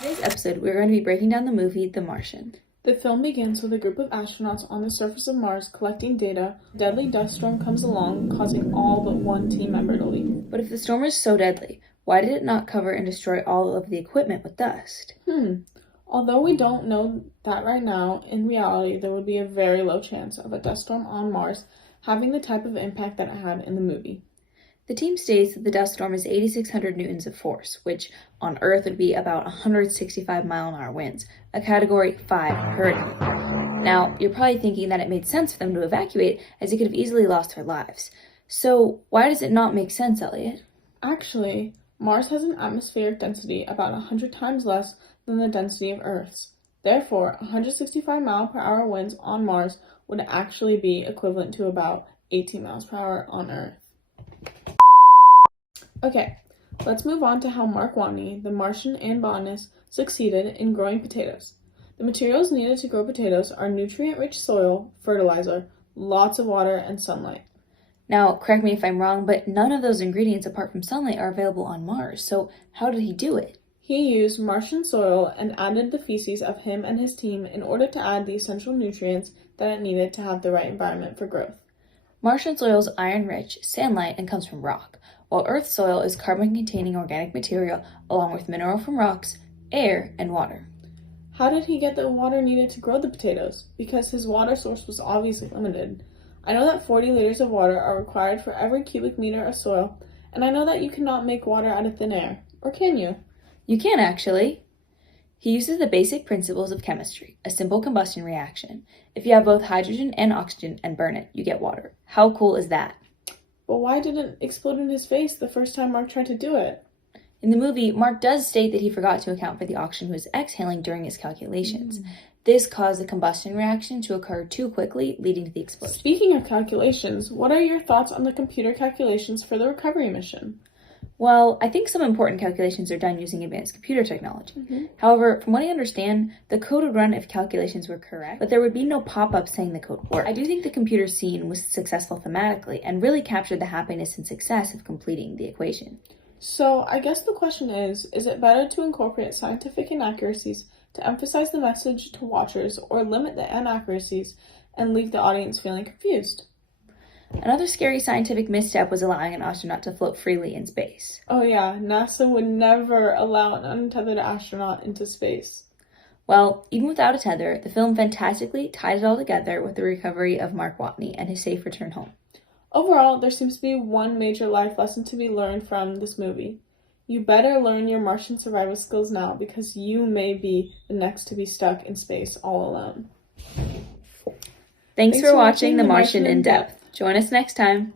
Today's episode, we're going to be breaking down the movie The Martian. The film begins with a group of astronauts on the surface of Mars collecting data. A deadly dust storm comes along, causing all but one team member to leave. But if the storm was so deadly, why did it not cover and destroy all of the equipment with dust? Although we don't know that right now, in reality, there would be a very low chance of a dust storm on Mars having the type of impact that it had in the movie. The team states that the dust storm is 8,600 newtons of force, which on Earth would be about 165 mile-an-hour winds, a Category 5 hurricane. Now, you're probably thinking that it made sense for them to evacuate, as they could have easily lost their lives. So, why does it not make sense, Elliot? Actually, Mars has an atmospheric density about 100 times less than the density of Earth's. Therefore, 165 mile-per-hour winds on Mars would actually be equivalent to about 18 miles per hour on Earth. Okay, let's move on to how Mark Watney, the Martian and botanist, succeeded in growing potatoes. The materials needed to grow potatoes are nutrient-rich soil, fertilizer, lots of water, and sunlight. Now, correct me if I'm wrong, but none of those ingredients apart from sunlight are available on Mars, so how did he do it? He used Martian soil and added the feces of him and his team in order to add the essential nutrients that it needed to have the right environment for growth. Martian soil is iron-rich, sand-light, and comes from rock, while Earth soil is carbon-containing organic material along with mineral from rocks, air, and water. How did he get the water needed to grow the potatoes? Because his water source was obviously limited. I know that 40 liters of water are required for every cubic meter of soil, and I know that you cannot make water out of thin air. Or can you? You can, actually. He uses the basic principles of chemistry, a simple combustion reaction. If you have both hydrogen and oxygen and burn it, you get water. How cool is that? But why did it explode in his face the first time Mark tried to do it? In the movie, Mark does state that he forgot to account for the oxygen he was exhaling during his calculations. This caused the combustion reaction to occur too quickly, leading to the explosion. Speaking of calculations, what are your thoughts on the computer calculations for the recovery mission? Well, I think some important calculations are done using advanced computer technology. However, from what I understand, the code would run if calculations were correct, but there would be no pop-up saying the code worked. I do think the computer scene was successful thematically and really captured the happiness and success of completing the equation. So, I guess the question is it better to incorporate scientific inaccuracies to emphasize the message to watchers or limit the inaccuracies and leave the audience feeling confused? Another scary scientific misstep was allowing an astronaut to float freely in space. Oh yeah, NASA would never allow an untethered astronaut into space. Well, even without a tether, the film fantastically tied it all together with the recovery of Mark Watney and his safe return home. Overall, there seems to be one major life lesson to be learned from this movie. You better learn your Martian survival skills now because you may be the next to be stuck in space all alone. Thanks for watching The Martian in Depth. Join us next time.